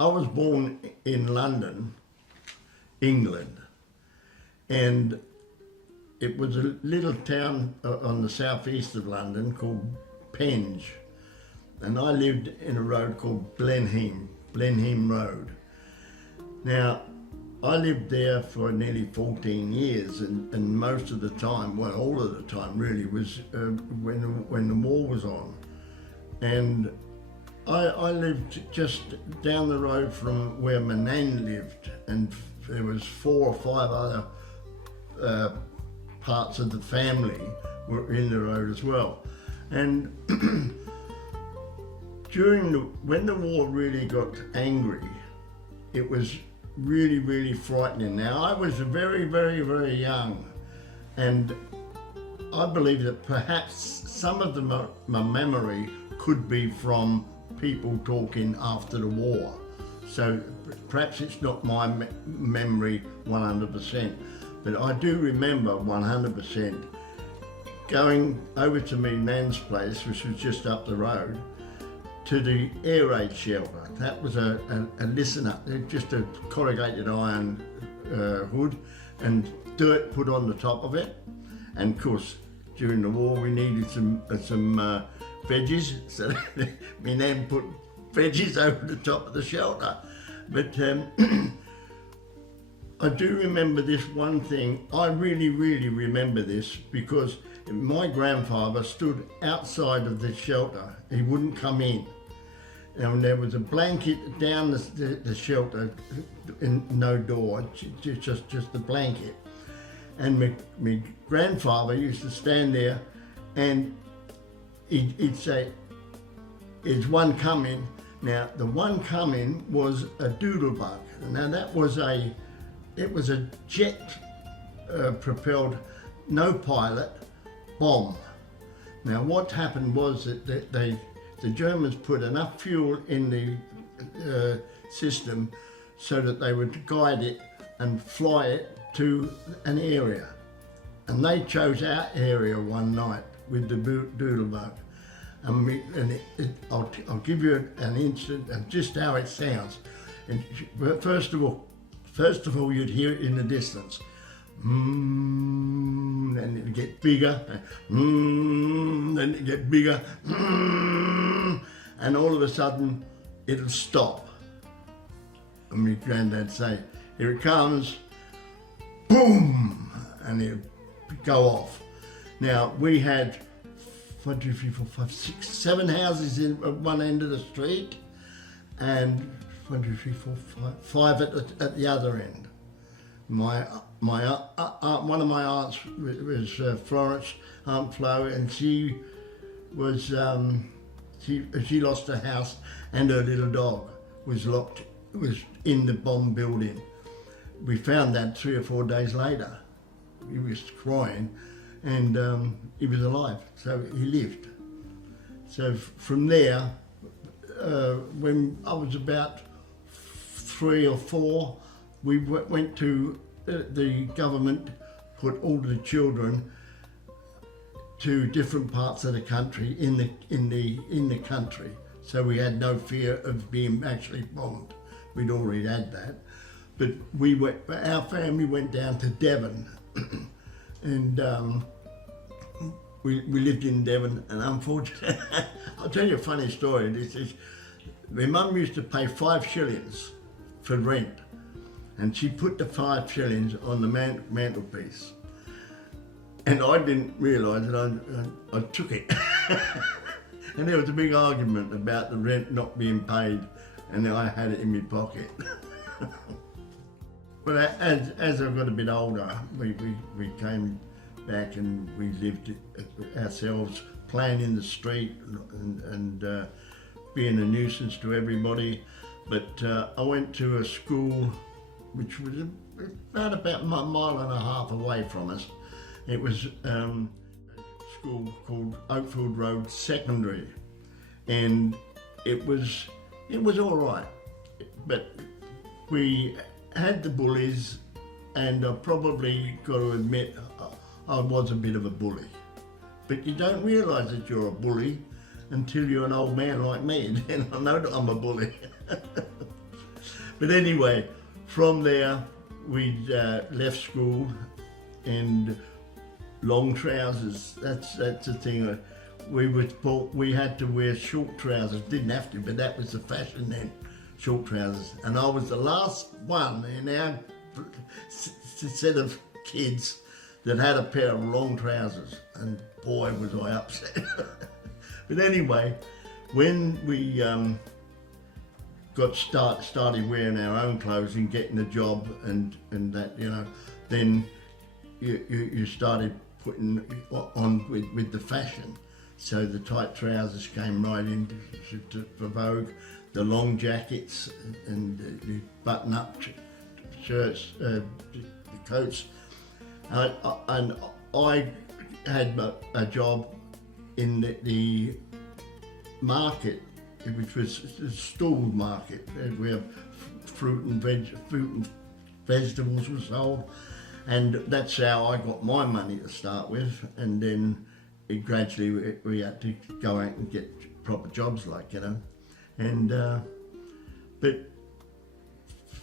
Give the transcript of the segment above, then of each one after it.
I was born in London, England, and it was a little town on the southeast of London called Penge, and I lived in a road called Blenheim Road. Now, I lived there for nearly 14 years, and most of the time, well, all of the time really, was when the war was on. And I lived just down the road from where my nan lived, and there was 4 or 5 other parts of the family were in the road as well. And when the war really got angry, it was really, really frightening. Now, I was very, very, very young, and I believe that perhaps some of my memory could be from people talking after the war. So perhaps it's not my memory 100%, but I do remember 100% going over to my nan's place, which was just up the road, to the air raid shelter. That was a listener, just a corrugated iron hood and dirt put on the top of it. And of course, during the war, we needed some veggies, so my nan put veggies over the top of the shelter. But I do remember this one thing. I really, really remember this because my grandfather stood outside of the shelter. He wouldn't come in. And there was a blanket down the shelter, and no door, just a blanket. And my grandfather used to stand there, and he'd say, "Is one coming?" Now, the one coming was a doodlebug. Now, that was a jet propelled, no pilot bomb. Now, what happened was that the Germans put enough fuel in the system so that they would guide it and fly it to an area. And they chose our area one night with the doodlebug. I'll give you an instant of just how it sounds. And first of all, you'd hear it in the distance. Then it'd get bigger, then it'd get bigger, and all of a sudden it'll stop. And my granddad say, "Here it comes," boom, and it'd go off. Now, we had 1, 2, 3, 4, 5, 6, 7 houses at one end of the street, and 1, 2, 3, 4, 5 at the other end. One of my aunts was Florence, Aunt Flo, and she was she lost her house, and her little dog was in the bomb building. We found that 3 or 4 days later. He was crying, and he was alive, so he lived. So from there, when I was about 3 or 4, we went to the government, put all the children to different parts of the country in the country, so we had no fear of being actually bombed. We'd already had that, but our family went down to Devon, and we lived in Devon. And unfortunately, I'll tell you a funny story. This is, my mum used to pay 5 shillings for rent, and she put the 5 shillings on the mantelpiece, and I didn't realise that I took it. And there was a big argument about the rent not being paid, and I had it in my pocket. But as I got a bit older, we came back and we lived ourselves, playing in the street and being a nuisance to everybody. But I went to a school which was about a mile and a half away from us. It was a school called Oakfield Road Secondary, and it was all right, but we had the bullies, and I probably got to admit I was a bit of a bully. But you don't realise that you're a bully until you're an old man like me, and then I know that I'm a bully. But anyway, from there we left school, and long trousers. That's the thing. We had to wear short trousers. Didn't have to, but that was the fashion then. Short trousers, and I was the last one in our set of kids that had a pair of long trousers, and boy was I upset. But anyway, when we started wearing our own clothes and getting a job and that, you know, then you started putting on with the fashion. So the tight trousers came right in for vogue, the long jackets and the button-up shirts, the coats. And I had a job in the market, which was a stall market where fruit and vegetables were sold, and that's how I got my money to start with. And then gradually we had to go out and get proper jobs, like, you know. And but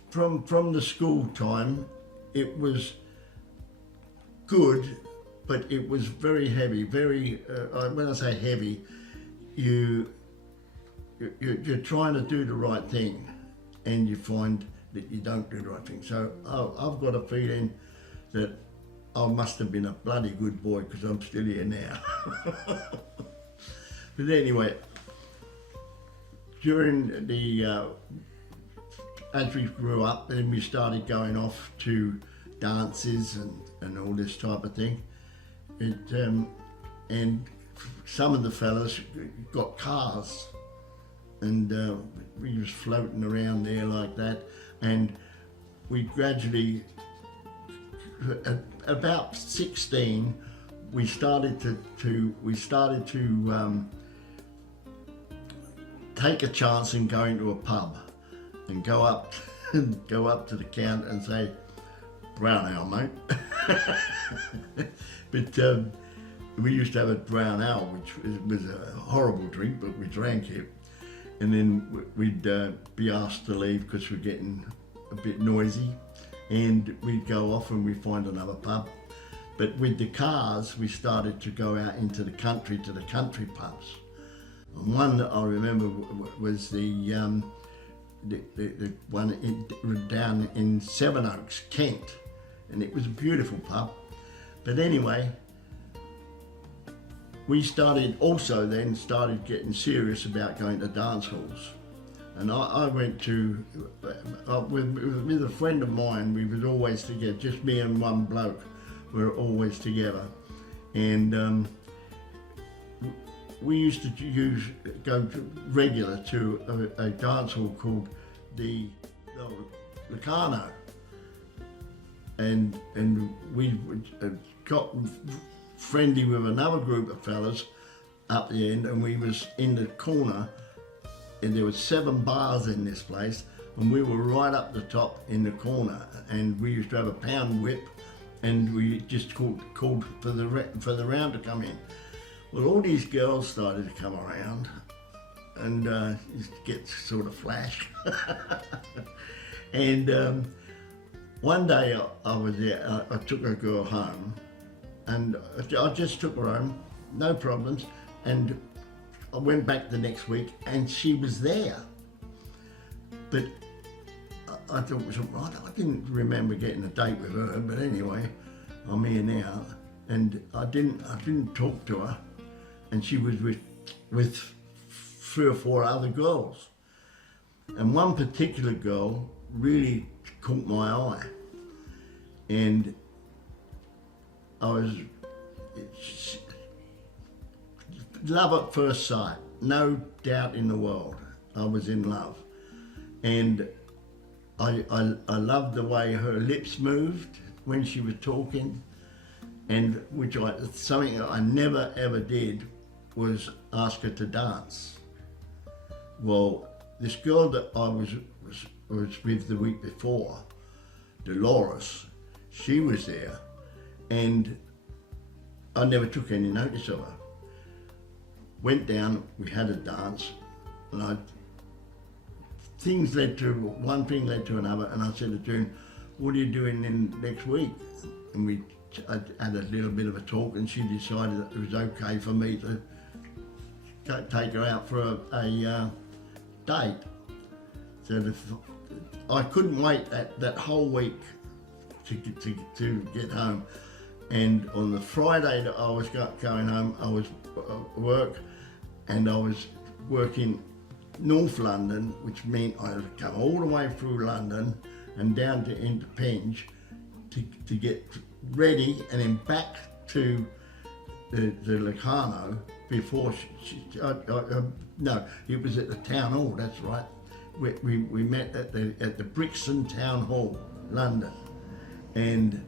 from the school time, it was good, but it was very heavy. Very when I say heavy, you're trying to do the right thing, and you find that you don't do the right thing. So I've got a feeling that I must have been a bloody good boy, because I'm still here now. But anyway, during the as we grew up, then we started going off to dances and all this type of thing. And some of the fellas got cars, and we was floating around there like that. And we gradually, at about 16, we started to take a chance in going to a pub and go up to the counter and say, "Brown ale, mate." But we used to have a brown ale, which was a horrible drink, but we drank it. And then we'd be asked to leave because we're getting a bit noisy, and we'd go off and we'd find another pub. But with the cars, we started to go out into the country, to the country pubs. And one that I remember was the one down in Sevenoaks, Kent, and it was a beautiful pub. But anyway, we started getting serious about going to dance halls. And I went to, with a friend of mine, we was always together, just me and one bloke, we were always together. And we used to go regular to a dance hall called the Locarno. And we got friendly with another group of fellas up the end, and we was in the corner, and there was 7 bars in this place, and we were right up the top in the corner, and we used to have a pound whip, and we just called for the round to come in. Well, all these girls started to come around, and used to get sort of flash. And one day I was there, I took a girl home, and I just took her home, no problems, and I went back the next week and she was there. But I thought it was all right. I didn't remember getting a date with her, but anyway, I'm here now, and I didn't talk to her, and she was with 3 or 4 other girls. And one particular girl really caught my eye, and I was love at first sight, no doubt in the world. I was in love, and I loved the way her lips moved when she was talking, and something I never ever did was ask her to dance. Well, this girl that I was with the week before, Dolores, she was there, and I never took any notice of her. Went down, we had a dance, and I one thing led to another, and I said to June, what are you doing in next week? And we had a little bit of a talk, and she decided that it was okay for me to take her out for a date. So I couldn't wait that whole week to get home. And on the Friday that I was going home, I was at work, and I was working North London, which meant I had to come all the way through London and down into Penge to get ready, and then back to the Locarno before no, it was at the town hall. That's right. We met at the Brixton Town Hall, London, and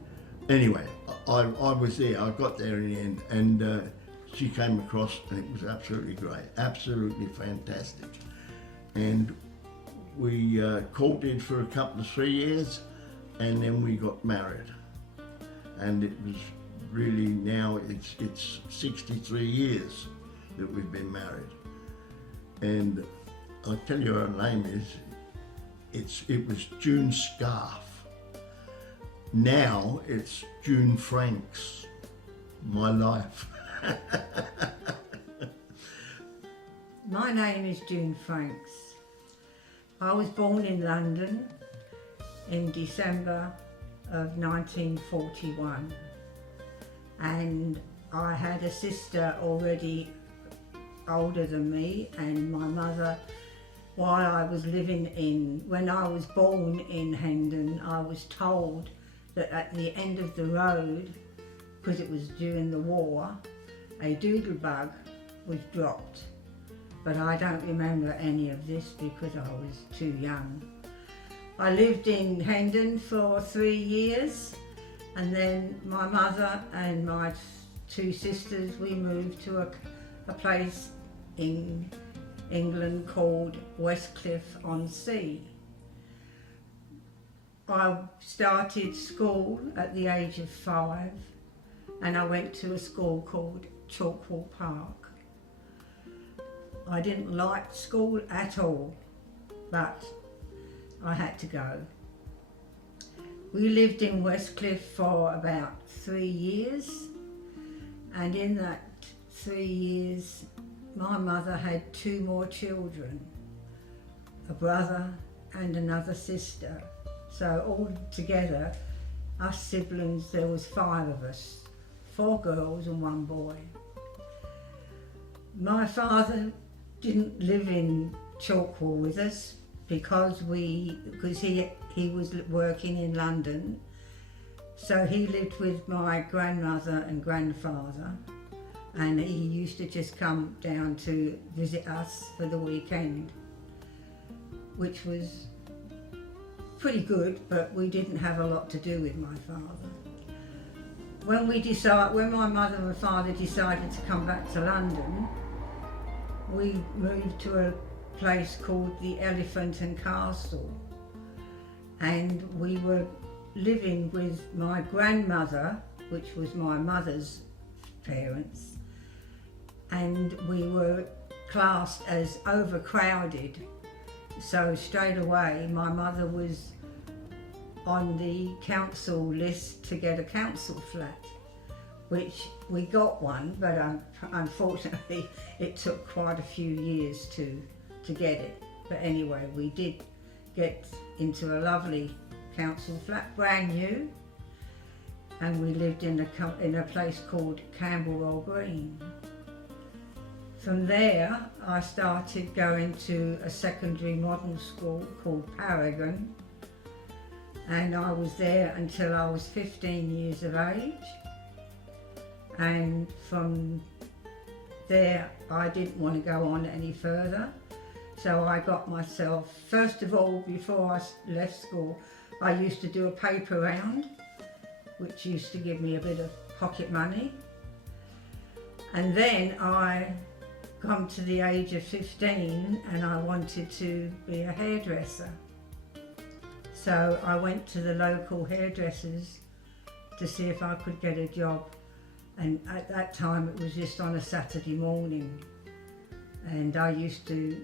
anyway, I was there. I got there in the end, and she came across, and it was absolutely great, absolutely fantastic. And we courted for a couple of 3 years, and then we got married. And it was really, now it's 63 years that we've been married. And I'll tell you her name is, it was June Scarf. Now it's June Franks, my life. My name is June Franks. I was born in London in December of 1941, and I had a sister already older than me, and my mother, while I was when I was born in Hendon, I was told that at the end of the road, because it was during the war, a doodlebug was dropped. But I don't remember any of this because I was too young. I lived in Hendon for 3 years, and then my mother and my two sisters, we moved to a place in England called Westcliff-on-Sea. I started school at the age of 5, and I went to a school called Chalkwell Park. I didn't like school at all, but I had to go. We lived in Westcliff for about 3 years, and in that 3 years my mother had 2 more children, a brother and another sister. So all together, us siblings, there was 5 of us, 4 girls and 1 boy. My father didn't live in Chalkwell with us because he was working in London. So he lived with my grandmother and grandfather, and he used to just come down to visit us for the weekend, which was pretty good, but we didn't have a lot to do with my father. When my mother and father decided to come back to London, we moved to a place called the Elephant and Castle, and we were living with my grandmother, which was my mother's parents, and we were classed as overcrowded. So straight away my mother was on the council list to get a council flat, which we got one, but unfortunately it took quite a few years to get it. But anyway, we did get into a lovely council flat, brand new, and we lived in a place called Camberwell Green. From there I started going to a secondary modern school called Paragon, and I was there until I was 15 years of age. And from there I didn't want to go on any further, so I got myself, first of all, before I left school, I used to do a paper round, which used to give me a bit of pocket money. And then I come to the age of 15 and I wanted to be a hairdresser. So I went to the local hairdressers to see if I could get a job. And at that time it was just on a Saturday morning, and I used to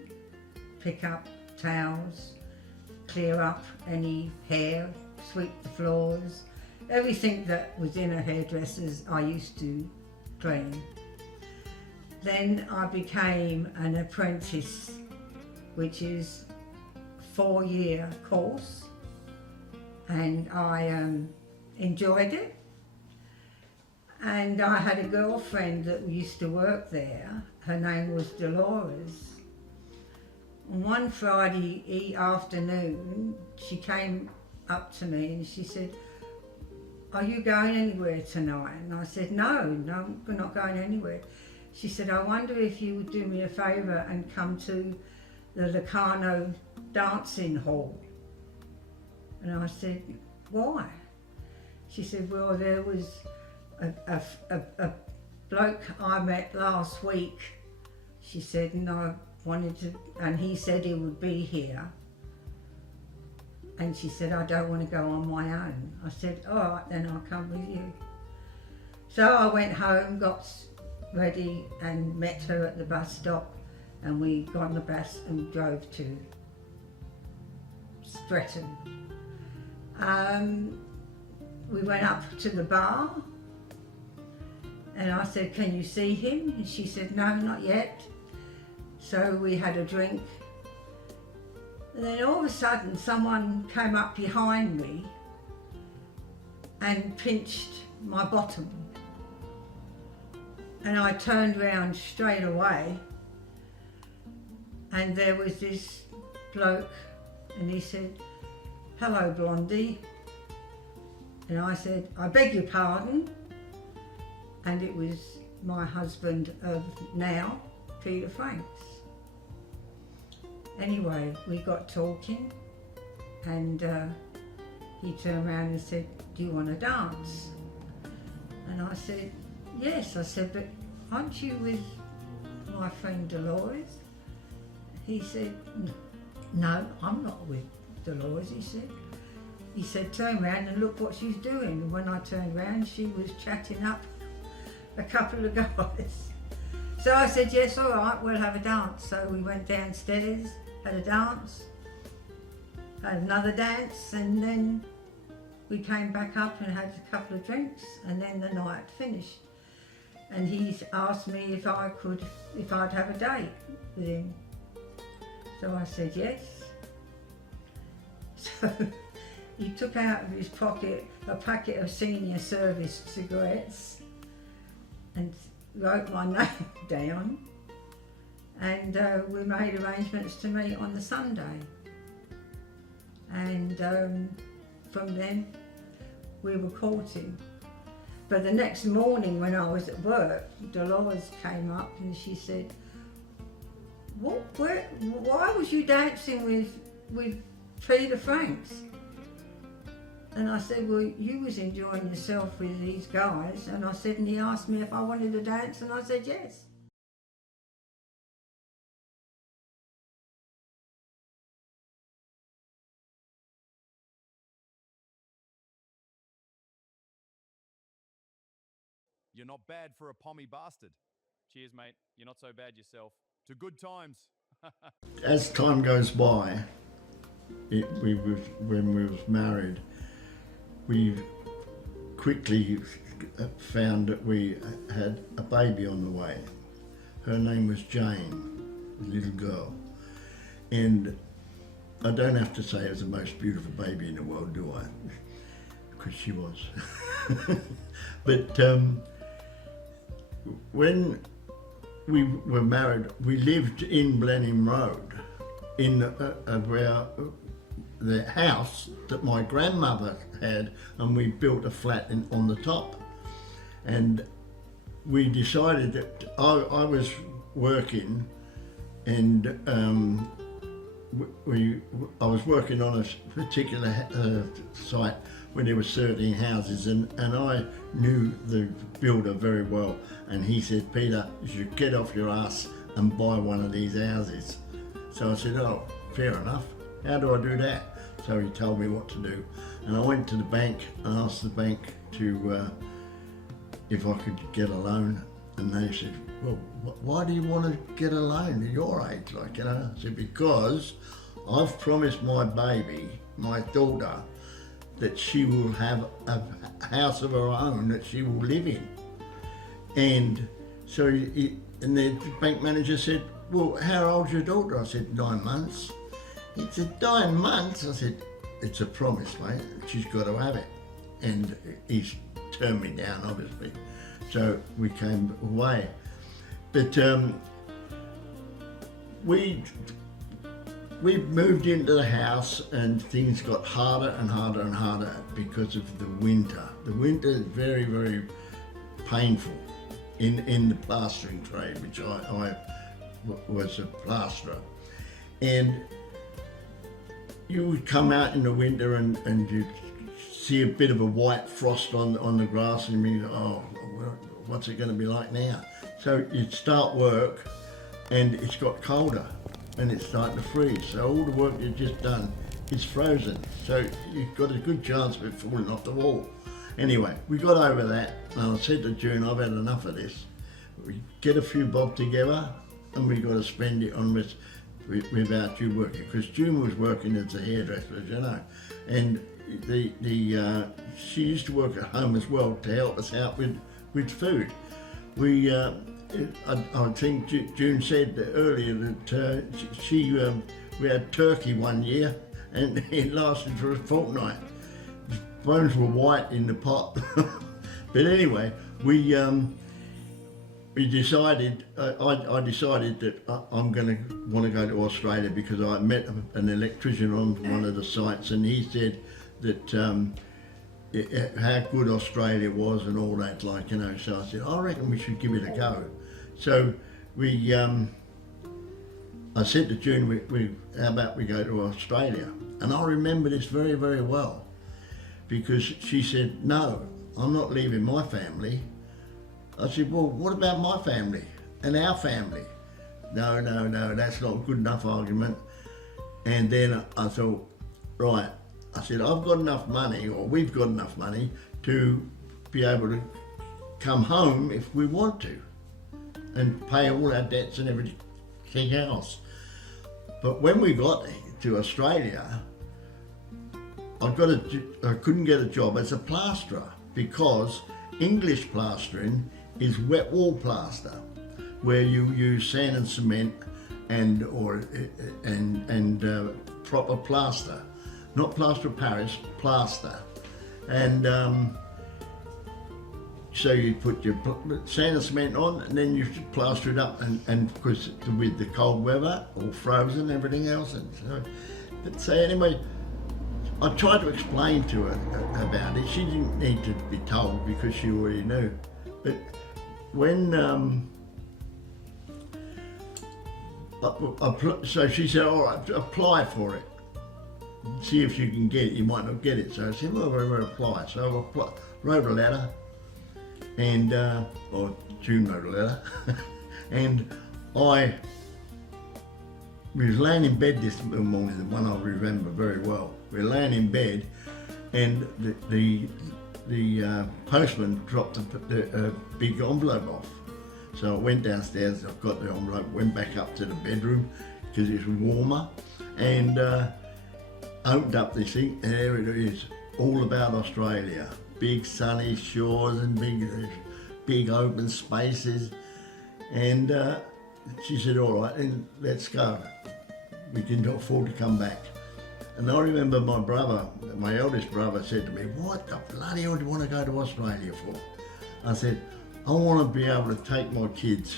pick up towels, clear up any hair, sweep the floors, everything that was in a hairdresser's I used to clean. Then I became an apprentice, which is a 4-year course, and I enjoyed it. And I had a girlfriend that used to work there. Her name was Dolores. And one Friday afternoon, she came up to me and she said, "Are you going anywhere tonight?" And I said, no, we're not going anywhere. She said, "I wonder if you would do me a favour and come to the Locarno dancing hall." And I said, "Why?" She said, "Well, there was a bloke I met last week," she said, "and I wanted to, and he said he would be here." And she said, "I don't want to go on my own." I said, "All right, then I'll come with you." So I went home, got ready and met her at the bus stop, and we got on the bus and drove to Stretton. We went up to the bar and I said, "Can you see him?" And she said, "No, not yet." So we had a drink. And then all of a sudden someone came up behind me and pinched my bottom. And I turned round straight away and there was this bloke and he said, "Hello, Blondie." And I said, "I beg your pardon." And it was my husband of now, Peter Franks. Anyway, we got talking and he turned around and said, "Do you want to dance?" And I said, "Yes." I said, "But aren't you with my friend Dolores?" He said, "No, I'm not with Dolores," he said. He said, "Turn around and look what she's doing." And when I turned around, she was chatting up a couple of guys. So I said, "Yes, all right, we'll have a dance." So we went downstairs, had a dance, had another dance, and then we came back up and had a couple of drinks, and then the night finished. And he asked me if I'd have a date with him. So I said yes. So he took out of his pocket a packet of senior service cigarettes and wrote my name down, and we made arrangements to meet on the Sunday. And from then we were courting. But the next morning when I was at work, Dolores came up and she said, why was you dancing with Peter Franks?" And I said, "Well, you was enjoying yourself with these guys." And I said, and he asked me if I wanted to dance, and I said yes. You're not bad for a pommy bastard. Cheers, mate. You're not so bad yourself. To good times. As time goes by, when we was married, we quickly found that we had a baby on the way. Her name was Jane, a little girl. And I don't have to say it was the most beautiful baby in the world, do I? Because she was. But when we were married, we lived in Blenheim Road, in where the house that my grandmother had, and we built a flat on the top. And we decided that I was working, and I was working on a particular site where there were 13 houses, and I knew the builder very well, and he said, "Peter, you should get off your ass and buy one of these houses." So I said, "Oh, fair enough. How do I do that?" So he told me what to do, and I went to the bank and asked the bank to if I could get a loan, and they said, "Well, why do you want to get a loan at your age?" I said, "Because I've promised my baby, my daughter, that she will have a house of her own that she will live in. And so and the bank manager said, well, how old's your daughter? I said, 9 months. He said, 9 months? I said, it's a promise, mate. She's got to have it. And he's turned me down, obviously. So we came away. But we moved into the house and things got harder and harder and harder because of the winter. The winter is very, very painful in the plastering trade, which I was a plasterer. And you would come out in the winter and you'd see a bit of a white frost on the grass and you think, oh, what's it going to be like now? So you'd start work and it's got colder and it's starting to freeze. So all the work you've just done is frozen. So you've got a good chance of it falling off the wall. Anyway, we got over that and I said to June, I've had enough of this. We get a few bob together and we got to spend it on without you working, because June was working as a hairdresser, as you know, and she used to work at home as well to help us out with food. We I think June said earlier that we had turkey one year and it lasted for a fortnight. The bones were white in the pot. But anyway, we decided, I decided that I'm going to want to go to Australia, because I met an electrician on one of the sites and he said that how good Australia was and all that, like, you know. So I said, I reckon we should give it a go. So I said to June, how about we go to Australia? And I remember this very, very well, because she said, no, I'm not leaving my family. I said, well, what about my family and our family? No, that's not a good enough argument. And then I thought, right, I said, I've got enough money, or we've got enough money to be able to come home if we want to and pay all our debts and everything else. But when we got to Australia, I couldn't get a job as a plasterer, because English plastering is wet wall plaster, where you use sand and cement and proper plaster, not plaster of Paris, plaster. And so you put your sand and cement on, and then you plaster it up, and because with the cold weather, all frozen, everything else. And so anyway, I tried to explain to her about it. She didn't need to be told because she already knew. But when so she said, all right, apply for it. See if you can get it. You might not get it. So I said, well, we'll apply. So I wrote a letter, and or June wrote a letter, and I was laying in bed this morning, the one I remember very well. We were laying in bed, and the postman dropped a big envelope off. So I went downstairs, I got the envelope, went back up to the bedroom because it was warmer, and opened up this thing, and there it is, all about Australia. Big sunny shores and big open spaces. And she said, all right, then let's go. We can afford to come back. And I remember my brother, my eldest brother, said to me, what the bloody hell do you want to go to Australia for? I said, I want to be able to take my kids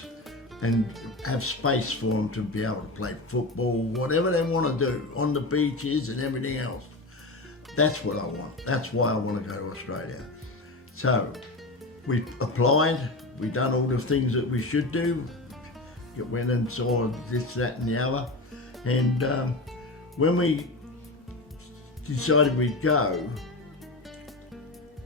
and have space for them to be able to play football, whatever they want to do, on the beaches and everything else. That's what I want. That's why I want to go to Australia. So we applied, we done all the things that we should do. Went and saw this, that and the other. And when we decided we'd go,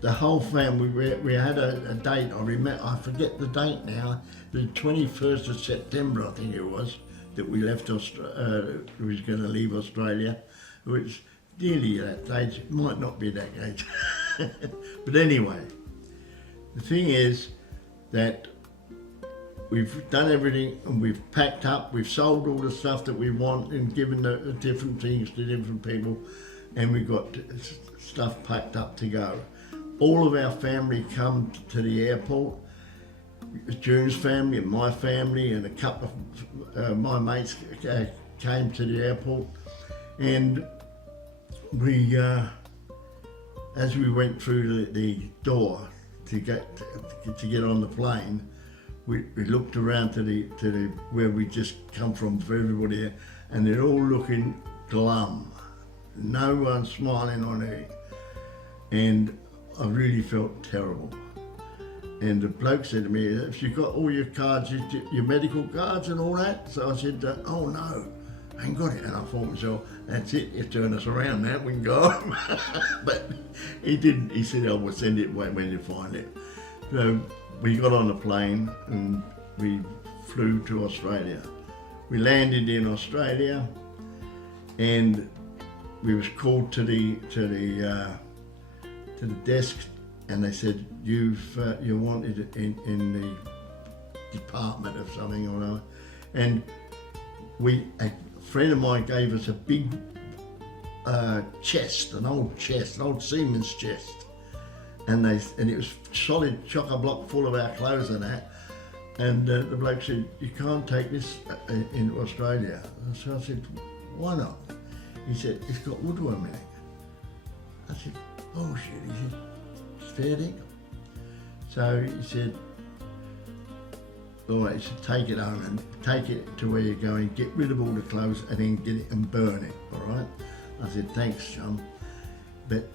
the whole family, we had a date, I forget the date now, the 21st of September, I think it was, that we left we was going to leave Australia, which nearly that date, it might not be that date. But anyway, the thing is that we've done everything and we've packed up, we've sold all the stuff that we want and given the different things to different people, and we've got stuff packed up to go. All of our family come to the airport. June's family and my family and a couple of my mates came to the airport, and we, as we went through the door to get on the plane, we looked around to the where we just come from for everybody here, and they're all looking glum. No one smiling on anything, and I really felt terrible. And the bloke said to me, "Have you got all your cards, your medical cards and all that?" So I said, "Oh no, I ain't got it." And I thought to myself, "That's it, you turn us around now, we can go home." But he didn't. He said, "I will send it when you find it." So we got on the plane and we flew to Australia. We landed in Australia, and we was called to the desk, and they said, you're wanted in the department of something or other. And a friend of mine gave us a big chest, an old seaman's chest, and it was solid chock-a-block full of our clothes and that. And the bloke said, "You can't take this into Australia." And so I said, "Why not?" He said, "It's got woodworm in it." I said, "Bullshit." He said, "It's fair dinkum." So he said, "All right," he said, "take it home and take it to where you're going, get rid of all the clothes and then get it and burn it, all right?" I said, "Thanks, chum." But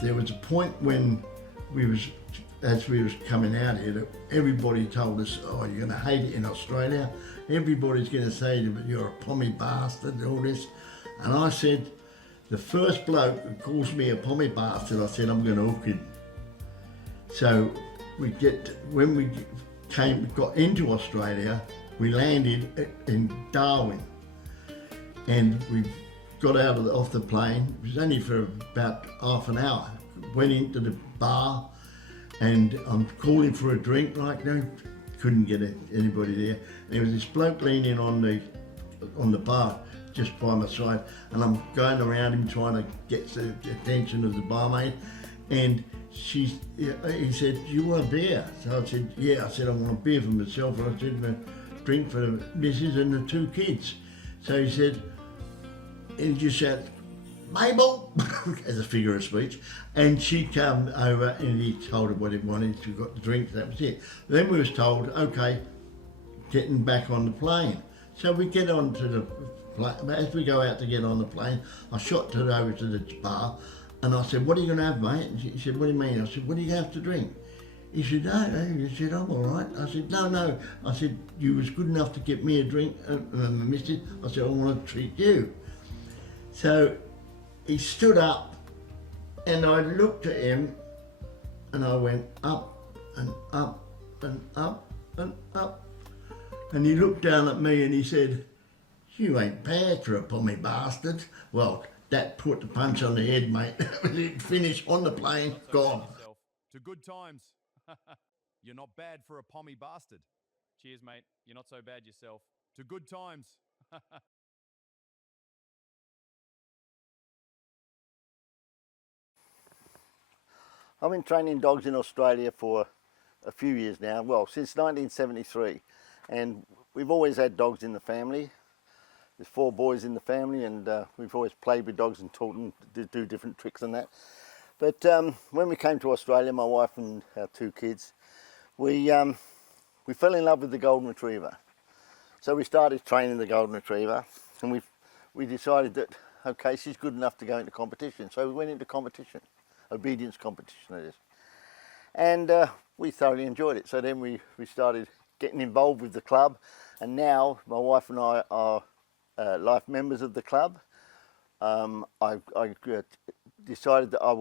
there was a point when as we was coming out here, that everybody told us, "Oh, you're going to hate it in Australia. Everybody's going to say that you're a pommy bastard," and all this. And I said, the first bloke who calls me a pommy bastard, I said, I'm going to hook him. So when we got into Australia, we landed in Darwin, and we got out off the plane. It was only for about half an hour. Went into the bar, and I'm calling for a drink, like, no, couldn't get anybody there. And there was this bloke leaning on the bar just by my side, and I'm going around him trying to get the attention of the barmaid. And he said, "Do you want a beer?" So I said, "Yeah." I said, "I want a beer for myself," and I said, "A drink for the missus and the 2 kids." So he said, and he just said, "Mabel," as a figure of speech, and she come over and he told her what he wanted. She got the drink, that was it. Then we was told, okay, getting back on the plane. So we get onto the plane. As we go out to get on the plane, I shot over to the bar, and I said, "What are you going to have, mate?" And he said, "What do you mean?" I said, "What do you have to drink?" He said, "No." He said, "I'm all right." I said, No. I said, "You was good enough to get me a drink, and I missed it." I said, "I want to treat you." So he stood up, and I looked at him, and I went up and up and up and up. And he looked down at me and he said, "You ain't bad for a pommy bastard." Well, that put the punch on the head, mate. It finished on the plane, gone. To good times. You're not bad for a pommy bastard. Cheers, mate. You're not so bad yourself. To good times. I've been training dogs in Australia for a few years now, well, since 1973, and we've always had dogs in the family. There's 4 boys in the family, and we've always played with dogs and taught them to do different tricks and that. But when we came to Australia, my wife and our 2 kids, we fell in love with the Golden Retriever. So we started training the Golden Retriever, and we decided that, okay, she's good enough to go into competition. So we went into competition. Obedience competition it is, and we thoroughly enjoyed it. So then we started getting involved with the club, and now my wife and I are life members of the club. I decided that I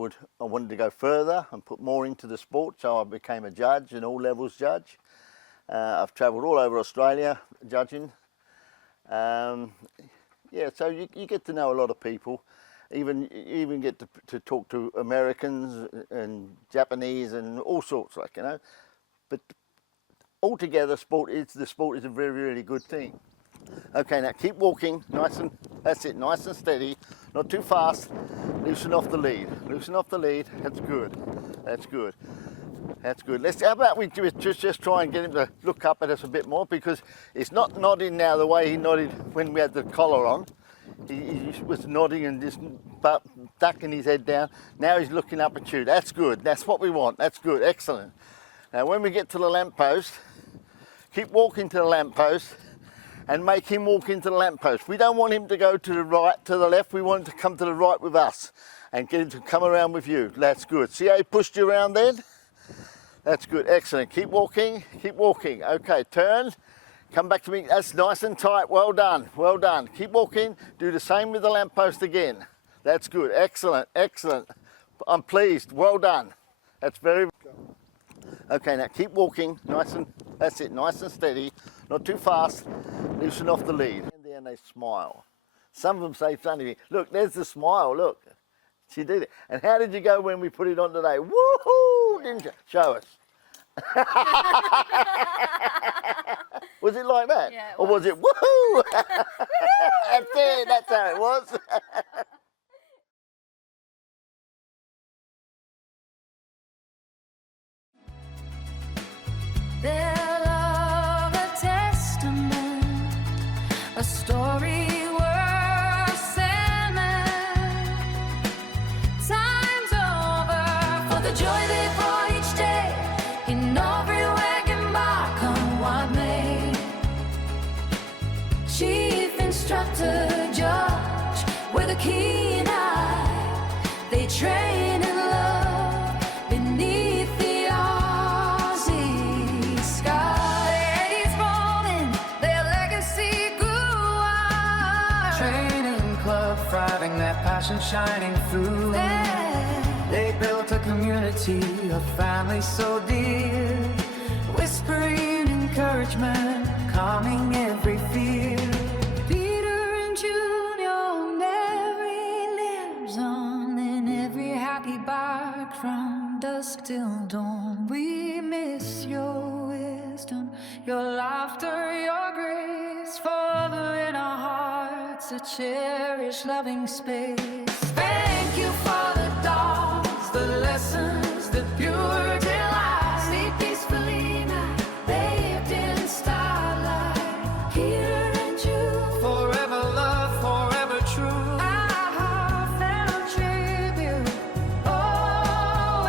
wanted to go further and put more into the sport, so I became a judge, an all levels judge. I've travelled all over Australia judging. Yeah, so you get to know a lot of people. Even get to talk to Americans and Japanese and all sorts, like, you know. But altogether, the sport is a very, really good thing. Okay, now keep walking, that's it, nice and steady, not too fast. Loosen off the lead, that's good, that's good. That's good. How about we just try and get him to look up at us a bit more, because it's not nodding now the way he nodded when we had the collar on. He was nodding and just ducking his head down. Now he's looking up at you. That's good. That's what we want. That's good. Excellent. Now when we get to the lamppost, keep walking to the lamppost and make him walk into the lamppost. We don't want him to go to the right, to the left. We want him to come to the right with us and get him to come around with you. That's good. See how he pushed you around then? That's good, excellent. Keep walking, keep walking. Okay, turn, come back to me. That's nice and tight, well done, well done. Keep walking, do the same with the lamppost again. That's good, excellent, excellent. I'm pleased, well done. That's very good. Okay, now keep walking, that's it, nice and steady, not too fast. Loosen off the lead. And then they smile. Some of them say funny, look, there's the smile, look. She did it. And how did you go when we put it on today? Woohoo! Didn't you? Show us. Was it like that? Yeah, or was it woohoo? That's it, that's how it was. Their love a testament, a story worth selling. Time's over for the joy they brought each day. In every wagon mark on what made. Chief instructor George with a keen eye. They train in love beneath the Aussie sky. Eddies rolling, their legacy grew on. Training club, thriving, their passion shining through. They built a community, a family so dear, whispering encouragement, calming every fear. Peter and Junior, Mary lives on in every happy bark from dusk till dawn. We miss your wisdom, your laughter, your grace, Father in our hearts, a cherished loving space. Thank you for the dogs, the lessons, the pure delight. Sleep peacefully now, bathed in starlight. Peter and June, Forever love, forever true. our heartfelt tribute, always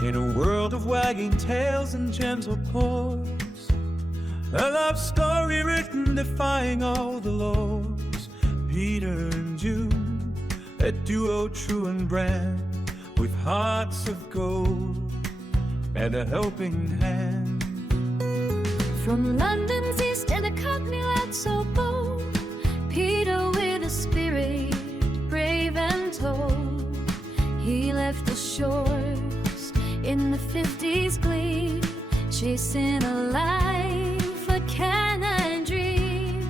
In a world of wagging tails and gentle paws, a love story written defying all the laws. Peter and June, a duo true and brand, with hearts of gold and a helping hand. from London's East End, a cockney lad so bold. Peter with a spirit brave and told. He left the shores in the 50s glee, chasing a life, a canine dream.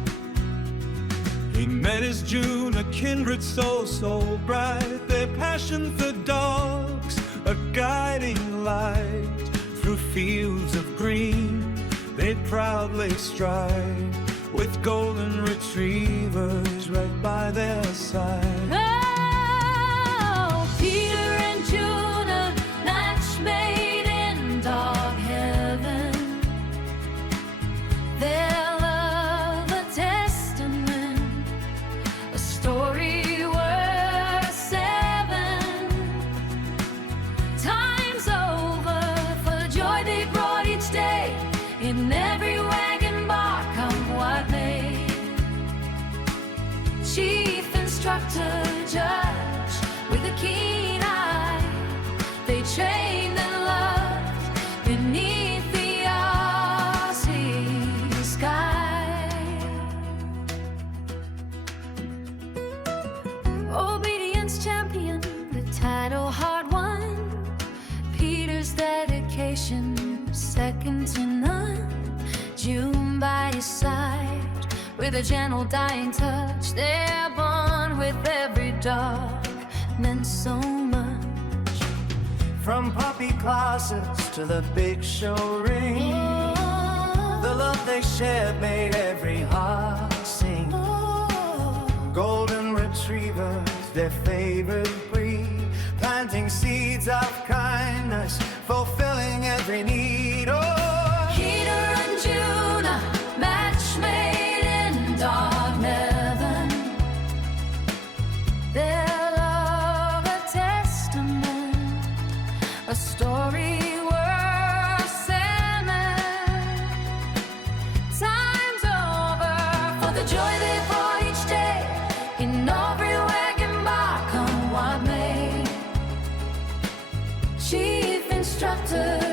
He met his June, a kindred soul so bright, their passion for dogs, a guiding light. Through fields of green, they'd proudly stride, with golden retrievers right by their side. Oh, Peter and June, a match made in dog heaven. Their love a testament, a story worth 7. Time's over for the joy they brought each day. In every wagon bar come what may. Chief instructor battle hard won. Peter's dedication, second to none. June by his side, with a gentle dying touch. Their bond with every dog meant so much. From puppy classes to the big show ring, the love they shared made every heart sing. Golden retrievers, their favorite breed, planting seeds of kindness, fulfilling every need. Oh, Peter and Juna, match made in dog heaven. Their love a testament, a story worth selling. Time's over for the joy they brought each day. In every wagon mark on what made. Chief instructor